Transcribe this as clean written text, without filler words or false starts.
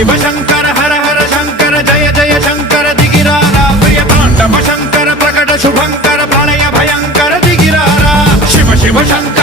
शिव शंकर हर हर शंकर जय जय शंकर दिगिरारा प्रिय तांडव शंकर प्रकट शुभंकर प्रलय भयंकर दिगिरारा शिव शिव शंकर